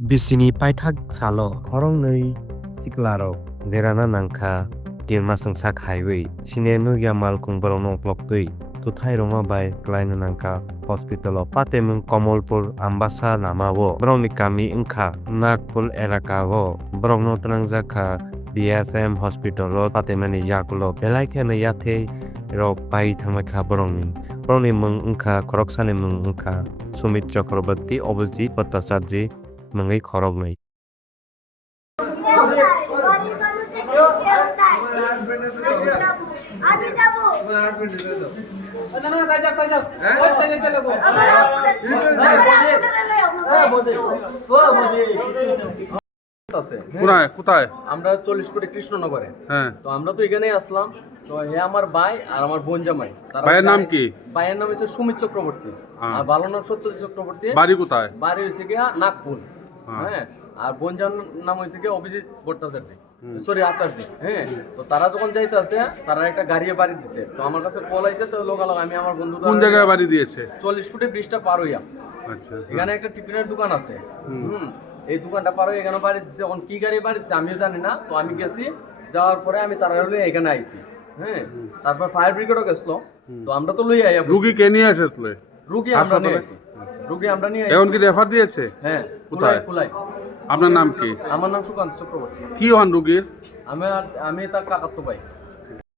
Bisini paithak salo khorongni siklaro derana nangkha tirma sengsak highway sine nugya malkung borokno uklogtui tuthai roma bai klaina nangkha hospital o patemung Komolpur ambasa lamao borokni kami wngkha Nagpur elakao borokno twnangjakha BSM hospital o patemani yakulo belai kheno yathei rok pai thangmakha borokni mung wngkha khoroksani mung wngkha Sumit Chakraborty Abhijit Bhattacharya mungwi khorognui কোথায় আমরা 40 কোটি কৃষ্ণনগরে। হ্যাঁ তো আমরা তো এখানেই আসলাম। তো এ আমার ভাই আর আমার বোন জামাই। ভাইয়ের নাম কি? ভাইয়ের নাম হচ্ছে সুমিত চক্রবর্তী আর ভালো নাম সত্যজিৎ চক্রবর্তী। বাড়ি কোথায়? বাড়ি হচ্ছে গিয়া নাগপুর। হ্যাঁ আর বোন জামার নাম হচ্ছে গিয়া অভিজিৎ ভট্টাচার্য, সরি আচার্য। হ্যাঁ তো তারা যখন যাইতে আছে তারা একটা গাড়ি বাড়ি দিছে। তো আমার কাছে কল আইছে, তো লোকাল আমি আমার বন্ধু কোন জায়গায় বাড়ি দিয়েছে? 40 ফুটে ব্রিজটা পার হইয়া আচ্ছা এখানে একটা টিফিনের দোকান আছে। এই দোকানটা পার হয়ে এখানে বাড়ি দিচ্ছে। এখন কি গাড়ি বাড়ি দিচ্ছে আমিও জানি না। তো আমি গেছি, যাওয়ার পরে আমি তারা এখানে আইছি। হ্যাঁ তারপর ফায়ার ব্রিগেডও গেছিল। তো আমরা তো লই আইয়া রুগী কে নিয়ে আসলে? রুগী আমরা নিয়ে আসি। রুগী আমরা নিয়ে এখন আইছি। কি রেফার দিয়েছে? হ্যাঁ কোথায়? কুলাই। আপনার নাম কি? আমার নাম সুকান্ত চক্রবর্তী। কি হন রুগীর? আমি তার কাকাতো ভাই।